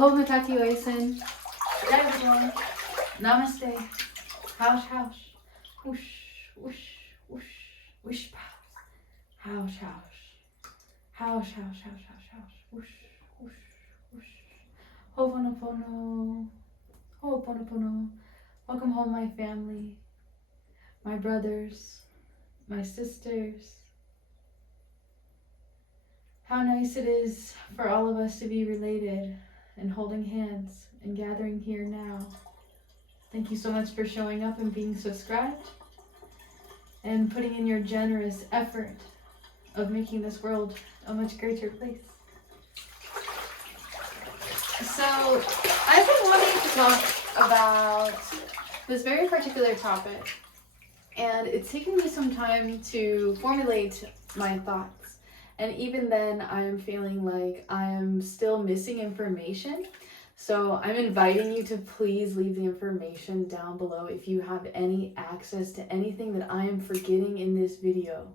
Aho MITAKUYE. Good night, everyone. Namaste. Haush, haush. Whoosh, whoosh, whoosh, whoosh, pow. Haush, haush. Haush, haush, haush, haush, haush. Whoosh, whoosh, whoosh. Ho'oponopono. Ho'oponopono. Welcome home, my family, my brothers, my sisters. How nice it is for all of us to be related and holding hands and gathering here now. Thank you so much for showing up and being subscribed and putting in your generous effort of making this world a much greater place. So I've been wanting to talk about this very particular topic, and it's taken me some time to formulate my thoughts. And even then, I'm feeling like I'm still missing information. So I'm inviting you to please leave the information down below if you have any access to anything that I am forgetting in this video.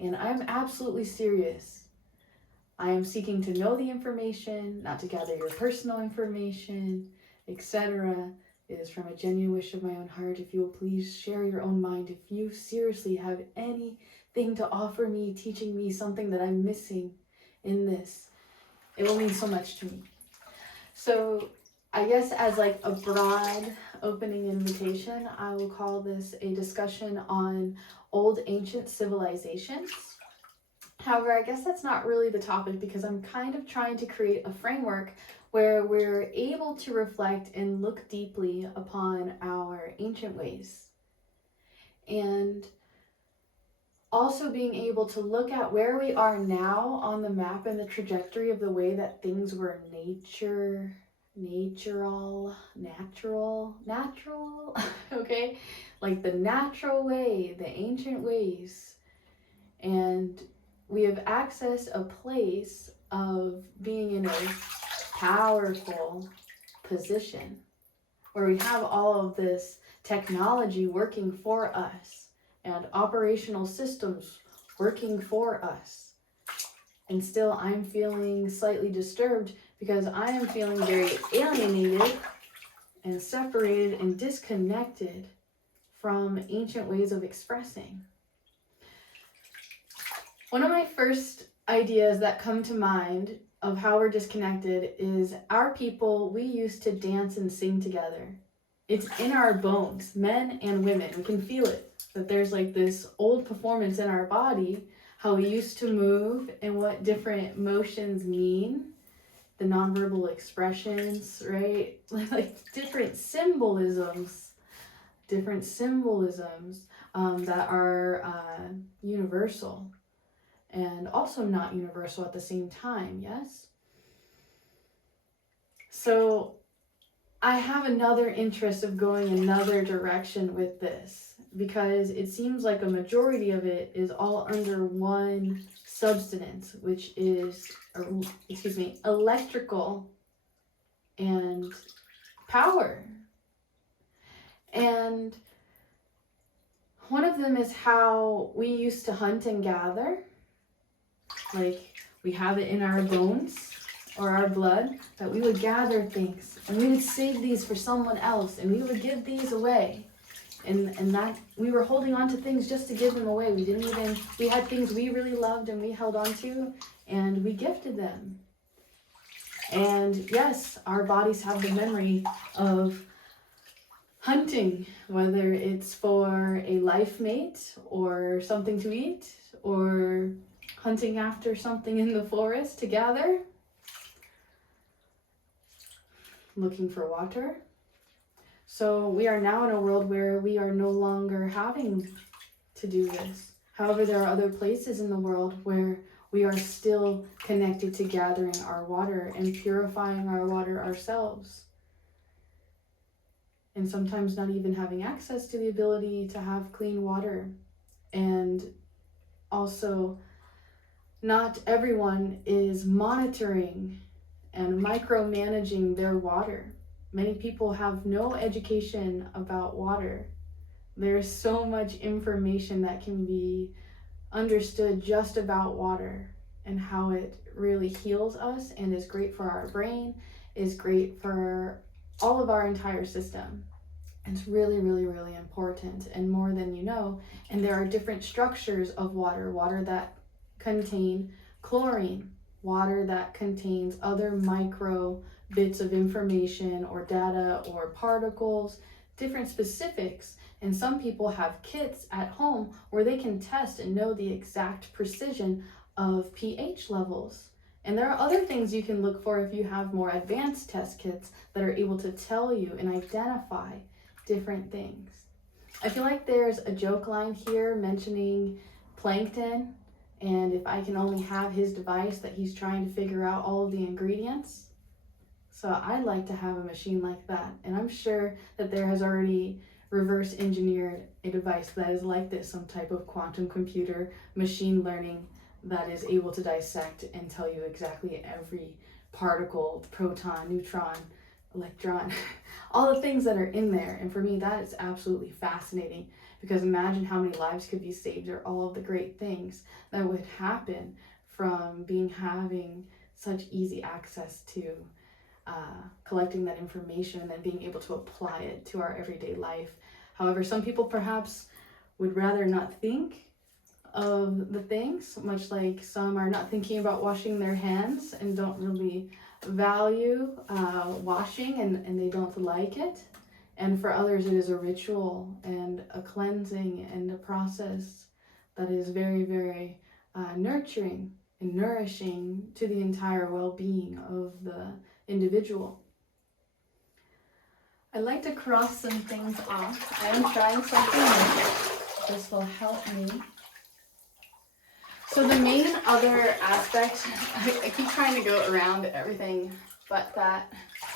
And I'm absolutely serious. I am seeking to know the information, not to gather your personal information, etc. It is from a genuine wish of my own heart. If you will please share your own mind. If you seriously have anything to offer me, teaching me something that I'm missing in this, it will mean so much to me. So I guess as like a broad opening invitation, I will call this a discussion on old ancient civilizations. However, I guess that's not really the topic, because I'm kind of trying to create a framework where we're able to reflect and look deeply upon our ancient ways. And also being able to look at where we are now on the map and the trajectory of the way that things were natural, okay? Like the natural way, the ancient ways. And we have accessed a place of being in a powerful position where we have all of this technology working for us and operational systems working for us. And still I'm feeling slightly disturbed because I am feeling very alienated and separated and disconnected from ancient ways of expressing. One of my first ideas that come to mind of how we're disconnected is our people, we used to dance and sing together. It's in our bones, men and women. We can feel it, that there's like this old performance in our body, how we used to move and what different motions mean, the nonverbal expressions, right? Like different symbolisms that are universal. And also not universal at the same time, yes? So I have another interest of going another direction with this, because it seems like a majority of it is all under one substance, which is, electrical and power. And one of them is how we used to hunt and gather. Like we have it in our bones or our blood that we would gather things and we would save these for someone else and we would give these away. And that we were holding on to things just to give them away. We had things we really loved and we held on to and we gifted them. And yes, our bodies have the memory of hunting, whether it's for a life mate or something to eat, or hunting after something in the forest to gather, looking for water. So we are now in a world where we are no longer having to do this. However, there are other places in the world where we are still connected to gathering our water and purifying our water ourselves. And sometimes not even having access to the ability to have clean water. And also, not everyone is monitoring and micromanaging their water. Many people have no education about water. There's so much information that can be understood just about water and how it really heals us and is great for our brain is great for all of our entire system. It's really, really, really important, and more than you know. And there are different structures of water that contain chlorine, water that contains other micro bits of information or data or particles, different specifics. And some people have kits at home where they can test and know the exact precision of pH levels. And there are other things you can look for if you have more advanced test kits that are able to tell you and identify different things. I feel like there's a joke line here mentioning plankton, and if I can only have his device that he's trying to figure out all of the ingredients. So I'd like to have a machine like that, and I'm sure that there has already reverse engineered a device that is like this, some type of quantum computer, machine learning, that is able to dissect and tell you exactly every particle, proton, neutron, electron, all the things that are in there. And for me, that is absolutely fascinating, because imagine how many lives could be saved, or all of the great things that would happen from having such easy access to collecting that information and then being able to apply it to our everyday life. However, some people perhaps would rather not think of the things, much like some are not thinking about washing their hands and don't really value washing, and they don't like it. And for others, it is a ritual and a cleansing and a process that is very, very nurturing and nourishing to the entire well-being of the individual. I like to cross some things off. I am trying something new. This will help me. So the main other aspect, I keep trying to go around everything but that,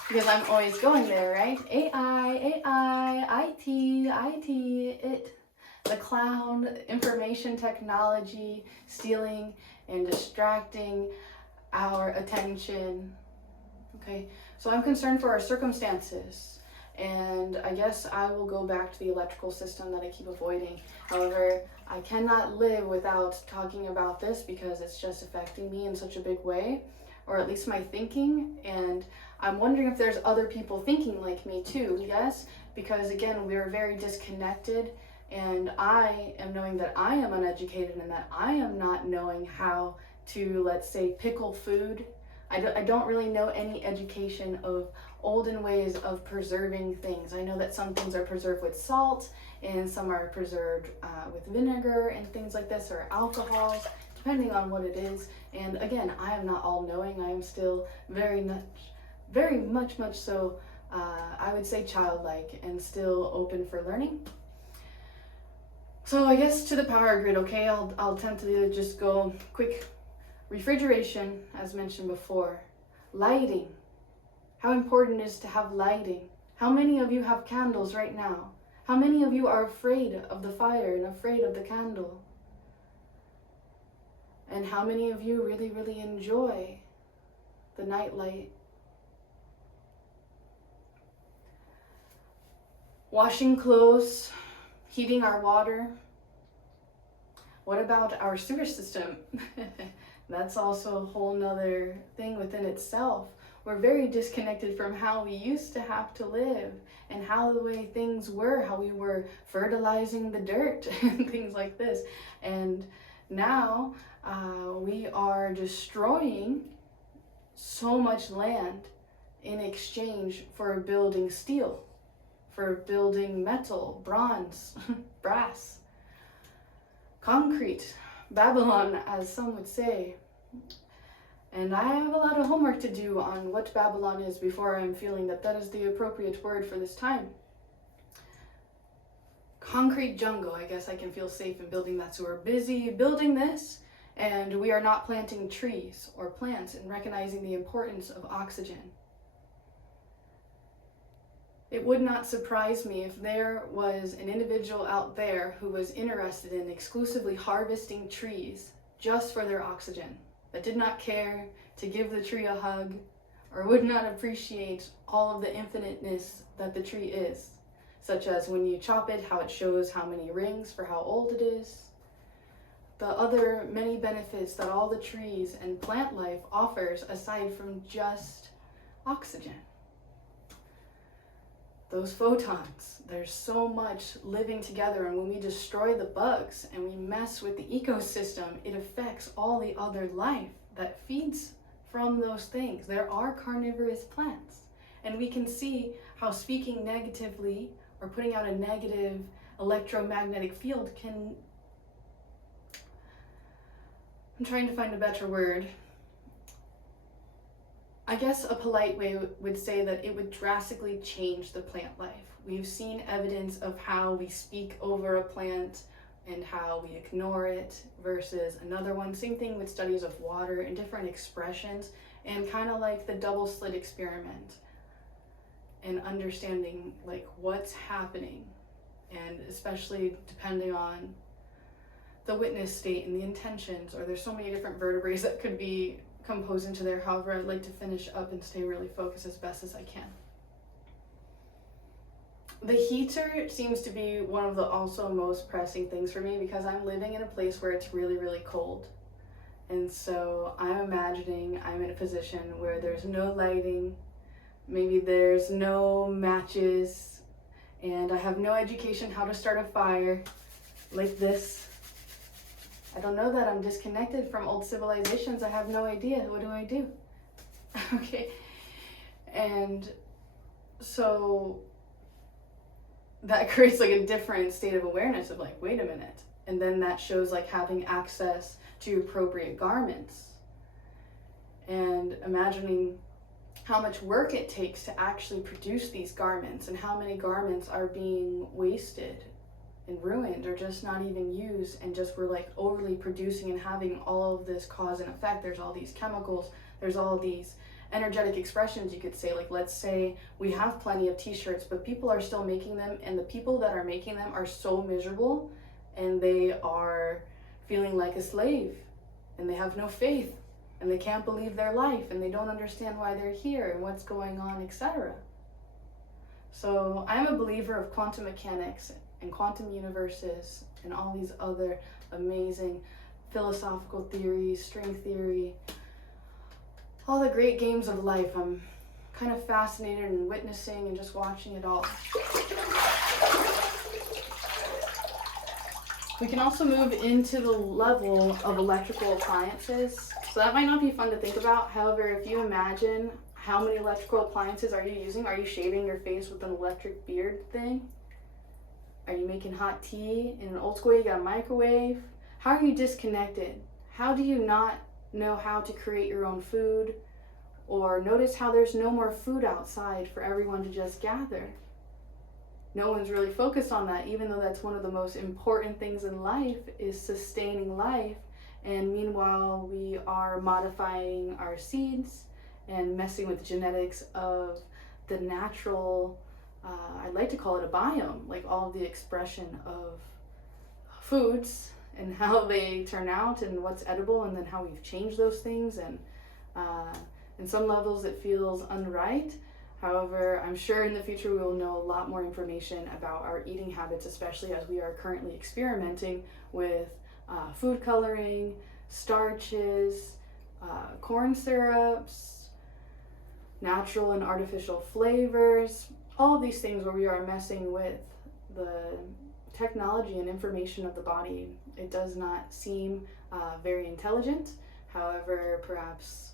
because I'm always going there, right? AI, IT, it, the cloud, information technology, stealing and distracting our attention. Okay, so I'm concerned for our circumstances. And I guess I will go back to the electrical system that I keep avoiding. However, I cannot live without talking about this, because it's just affecting me in such a big way, or at least my thinking. And I'm wondering if there's other people thinking like me too, yes? Because again, we're very disconnected, and I am knowing that I am uneducated and that I am not knowing how to, let's say, pickle food. I don't really know any education of olden ways of preserving things. I know that some things are preserved with salt, and some are preserved with vinegar and things like this, or alcohols, depending on what it is. And again, I am not all knowing. I am still very much so, I would say, childlike, and still open for learning. So I guess to the power grid, okay, I'll attempt to just go quick. Refrigeration, as mentioned before. Lighting. How important it is to have lighting. How many of you have candles right now? How many of you are afraid of the fire and afraid of the candle? And how many of you really, really enjoy the night light? Washing clothes, heating our water. What about our sewer system? That's also a whole nother thing within itself. We're very disconnected from how we used to have to live, and how the way things were, how we were fertilizing the dirt and things like this. And now we are destroying so much land in exchange for building steel, for building metal, bronze, brass, concrete, Babylon, as some would say. And I have a lot of homework to do on what Babylon is before I'm feeling that that is the appropriate word for this time. Concrete jungle, I guess I can feel safe in building that. So we're busy building this, and we are not planting trees or plants and recognizing the importance of oxygen. It would not surprise me if there was an individual out there who was interested in exclusively harvesting trees just for their oxygen, that did not care to give the tree a hug, or would not appreciate all of the infiniteness that the tree is, such as when you chop it, how it shows how many rings for how old it is, the other many benefits that all the trees and plant life offers aside from just oxygen. Those photons, there's so much living together, and when we destroy the bugs and we mess with the ecosystem, it affects all the other life that feeds from those things. There are carnivorous plants, and we can see how speaking negatively or putting out a negative electromagnetic field can, I'm trying to find a better word. I guess a polite way would say that it would drastically change the plant life. We've seen evidence of how we speak over a plant and how we ignore it versus another one. Same thing with studies of water and different expressions, and kind of like the double slit experiment and understanding like what's happening, and especially depending on the witness state and the intentions, or there's so many different vertebrae that could be composed into there. However, I'd like to finish up and stay really focused as best as I can. The heater seems to be one of the also most pressing things for me, because I'm living in a place where it's really, really cold. And so I'm imagining I'm in a position where there's no lighting, maybe there's no matches, and I have no education how to start a fire like this. I don't know that. I'm disconnected from old civilizations. I have no idea. What do I do? Okay. And so that creates like a different state of awareness of like, wait a minute. And then that shows like having access to appropriate garments and imagining how much work it takes to actually produce these garments, and how many garments are being wasted and ruined or just not even used, and just we're like overly producing and having all of this cause and effect. There's all these chemicals, there's all these energetic expressions, you could say. Like, let's say we have plenty of t-shirts, but people are still making them, and the people that are making them are so miserable, and they are feeling like a slave, and they have no faith, and they can't believe their life, and they don't understand why they're here and what's going on, etc. So I'm a believer of quantum mechanics and quantum universes and all these other amazing philosophical theories, string theory, all the great games of life. I'm kind of fascinated and witnessing and just watching it all. We can also move into the level of electrical appliances. So that might not be fun to think about. However, if you imagine how many electrical appliances are you using? Are you shaving your face with an electric beard thing? Are you making hot tea in an old school way? You got a microwave? How are you disconnected? How do you not know how to create your own food? Or notice how there's no more food outside for everyone to just gather. No one's really focused on that, even though that's one of the most important things in life, is sustaining life. And meanwhile, we are modifying our seeds and messing with the genetics of the natural, I'd like to call it a biome, like all of the expression of foods and how they turn out and what's edible, and then how we've changed those things. And in some levels it feels unright. However, I'm sure in the future we will know a lot more information about our eating habits, especially as we are currently experimenting with food coloring, starches, corn syrups, natural and artificial flavors, all of these things where we are messing with the technology and information of the body. It does not seem very intelligent. However, perhaps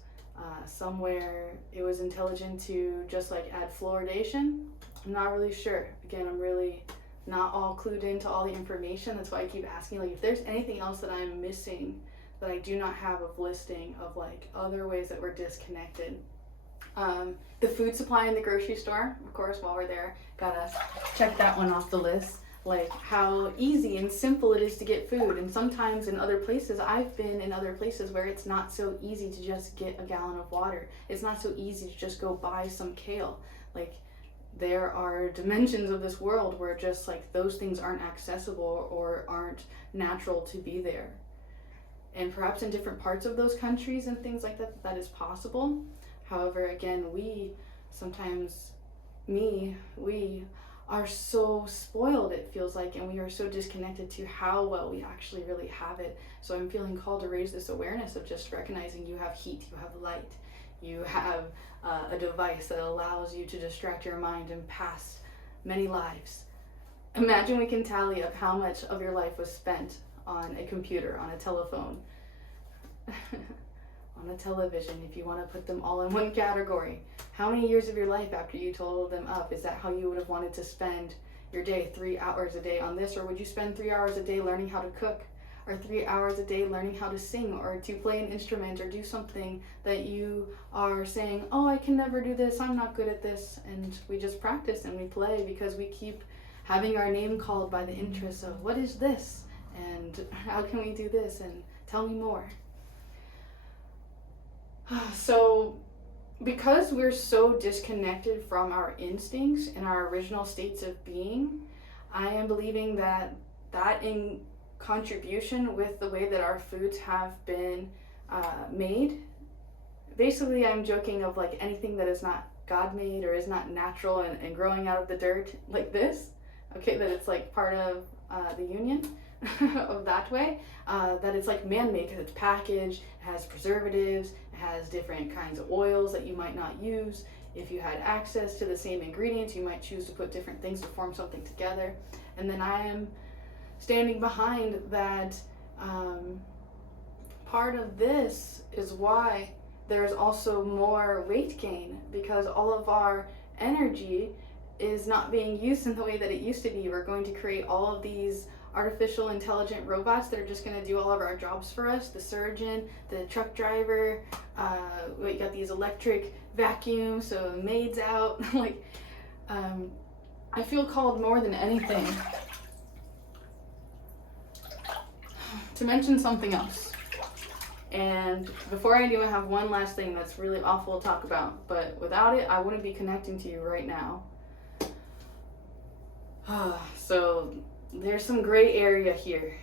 somewhere it was intelligent to just like add fluoridation. I'm not really sure. Again, I'm really not all clued into all the information. That's why I keep asking, like, if there's anything else that I'm missing that I do not have of listing of like other ways that we're disconnected. The food supply in the grocery store, of course, while we're there, gotta check that one off the list. Like how easy and simple it is to get food. And sometimes in other places, I've been in other places where it's not so easy to just get a gallon of water. It's not so easy to just go buy some kale. Like, there are dimensions of this world where just like those things aren't accessible or aren't natural to be there. And perhaps in different parts of those countries and things like that, that is possible. However, again, we are so spoiled, it feels like, and we are so disconnected to how well we actually really have it. So I'm feeling called to raise this awareness of just recognizing you have heat, you have light, You have a device that allows you to distract your mind and pass many lives. Imagine we can tally up how much of your life was spent on a computer, on a telephone, on a television, if you want to put them all in one category. How many years of your life after you totaled them up, is that how you would have wanted to spend your day? 3 hours a day on this? Or would you spend 3 hours a day learning how to cook? Or 3 hours a day learning how to sing, or to play an instrument, or do something that you are saying, oh, I can never do this, I'm not good at this, and we just practice and we play because we keep having our name called by the interests of, what is this? And how can we do this? And tell me more. So, because we're so disconnected from our instincts and our original states of being, I am believing that in contribution with the way that our foods have been made. Basically, I'm joking of like anything that is not God made or is not natural and growing out of the dirt like this, okay, that it's like part of the union of that way, that it's like man-made because it's packaged, it has preservatives, it has different kinds of oils that you might not use. If you had access to the same ingredients, you might choose to put different things to form something together. And then I am standing behind that. Part of this is why there's also more weight gain, because all of our energy is not being used in the way that it used to be. We're going to create all of these artificial intelligent robots that are just going to do all of our jobs for us. The surgeon, the truck driver, we got these electric vacuums, so maids out. Like, I feel called more than anything to mention something else. And before I do, I have one last thing that's really awful to talk about, but without it, I wouldn't be connecting to you right now. So there's some gray area here,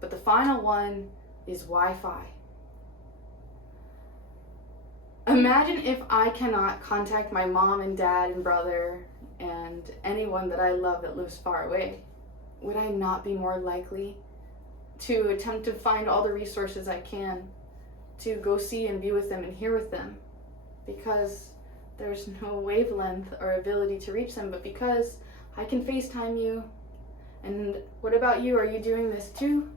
but the final one is Wi-Fi. Imagine if I cannot contact my mom and dad and brother and anyone that I love that lives far away. Would I not be more likely to attempt to find all the resources I can to go see and be with them and hear with them? Because there's no wavelength or ability to reach them, but because I can FaceTime you. And what about you? Are you doing this too?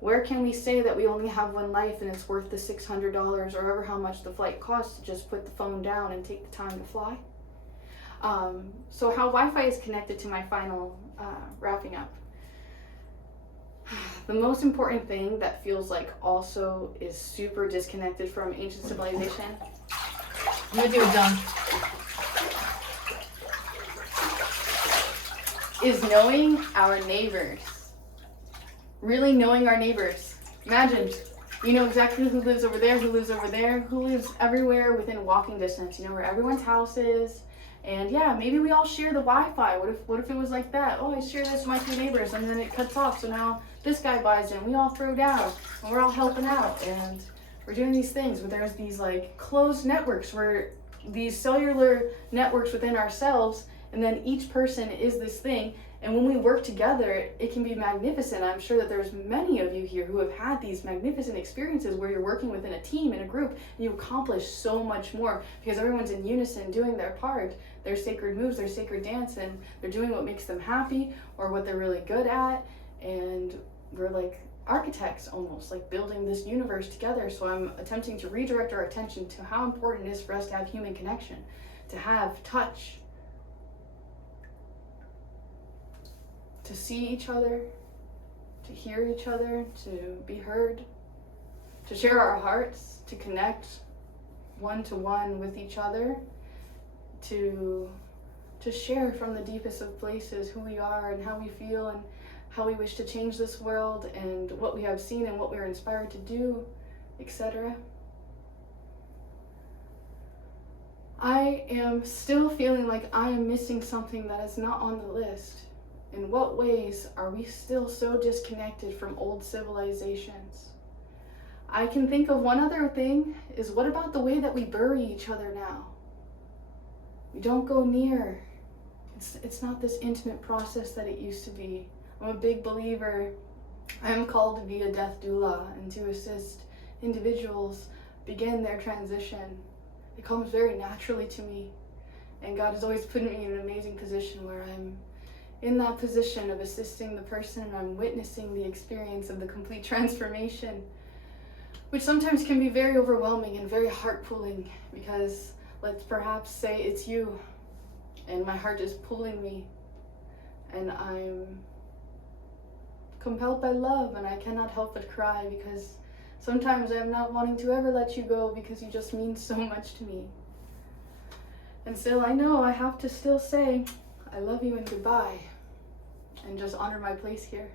Where can we say that we only have one life and it's worth the $600 or however how much the flight costs to just put the phone down and take the time to fly? So how Wi-Fi is connected to my final wrapping up. The most important thing that feels like also is super disconnected from ancient civilization. I'm gonna do it, John. Is knowing our neighbors. Really knowing our neighbors. Imagine, you know exactly who lives over there, who lives over there, who lives everywhere within walking distance. You know where everyone's house is. And yeah, maybe we all share the Wi-Fi. What if it was like that? Oh, I share this with my 2 neighbors, and then it cuts off. So now this guy buys it, and we all throw down, and we're all helping out, and we're doing these things. But there's these like closed networks where these cellular networks within ourselves, and then each person is this thing. And when we work together, it can be magnificent. I'm sure that there's many of you here who have had these magnificent experiences where you're working within a team, in a group, and you accomplish so much more because everyone's in unison doing their part, their sacred moves, their sacred dance, and they're doing what makes them happy or what they're really good at. And we're like architects almost, like building this universe together. So I'm attempting to redirect our attention to how important it is for us to have human connection, to have touch, to see each other, to hear each other, to be heard, to share our hearts, to connect one-to-one with each other, to share from the deepest of places who we are and how we feel and how we wish to change this world and what we have seen and what we're inspired to do, etc. I am still feeling like I am missing something that is not on the list. In what ways are we still so disconnected from old civilizations? I can think of one other thing, is what about the way that we bury each other now? We don't go near. It's not this intimate process that it used to be. I'm a big believer. I am called to be a death doula and to assist individuals begin their transition. it comes very naturally to me. And God has always put me in an amazing position where I'm in that position of assisting the person and I'm witnessing the experience of the complete transformation, which sometimes can be very overwhelming and very heart-pulling, because let's perhaps say it's you and my heart is pulling me and I'm compelled by love and I cannot help but cry, because sometimes I'm not wanting to ever let you go because you just mean so much to me. And still I know I have to still say I love you and goodbye and just honor my place here.